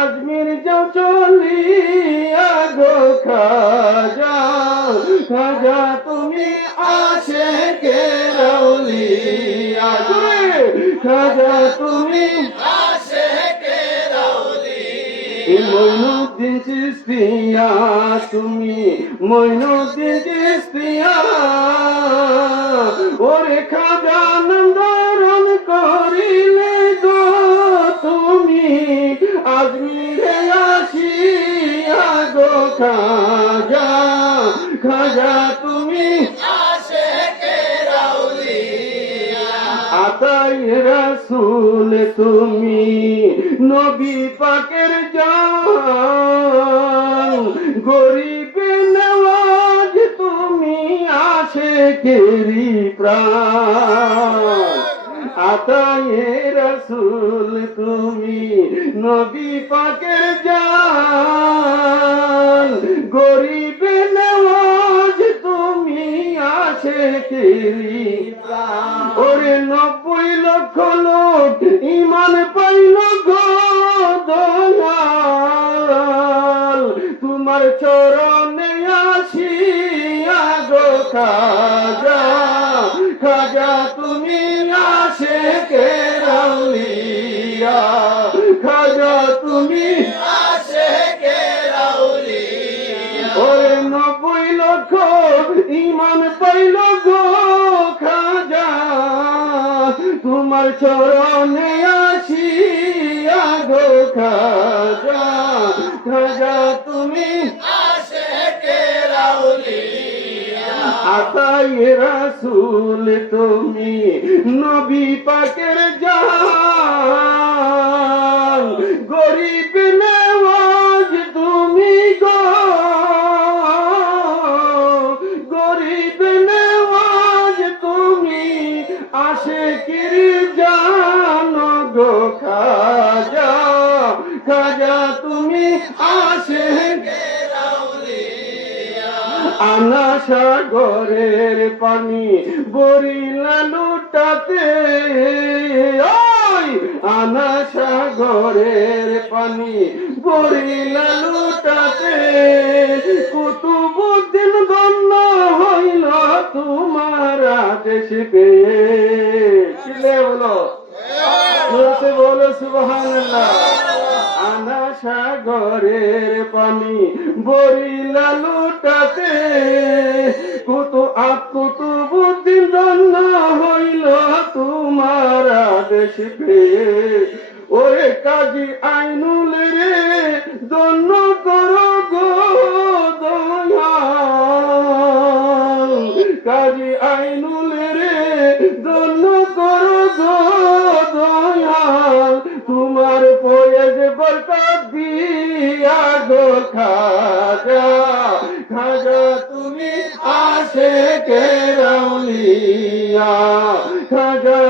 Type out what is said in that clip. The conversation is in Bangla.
আজমির যাও, চলিয়া গো খাজা। খাজা, তুমি আসে কে রাউলিয়া? খাজা, তুমি এ মইনুদ্দিন চিস্তিয়া তুমি মইনুদ্দিন চিস্তিয়া গো খাজা খাজা তুমি। আতাই রাসুল তুমি, নবী পাকের যাও গরিব নওয়াজ তুমি আসে কেরি প্রাণ। আতাই রাসুল তুমি নবী পাকের যাও গরিব নওয়াজ তুমি আসে কেরি ওরে নব্বই লক্ষ লোক ইমান পাইল গো দয়াল। তোমার চরণে আসিয়া গো খাজা। খাজা তুমি ইমান পাইল গো খাজা, তোমার চরণে আসিয়া গো খাজা। খাজা, তুমি আতাই রাসুল, তুমি নবী পাকের জান আনা সাগরের পানি বরিলা লুটাতে। ওই আনা সাগরের পানি বরিলা লুটাতে। কুতুবুদ্দিন গণ্য হইল তোমার আদেশ পেয়ে। বলো? বলো সুবহানাল্লাহ। সাগরের পানি বরিলা লুটাতে। কুতু আপ কুতু বুদ্ধি দন্ন হইল তোমার আদেশ পেয়ে ওরে কাজী আইনুল রে দন্ন করো গো কাজী আইনুল রে দন্ন করো গো দয়াল। তোমার পয়েজ বরকত দিয়া গো খাজা খাজা তুমি আসে কে রাউলিয়া খাজা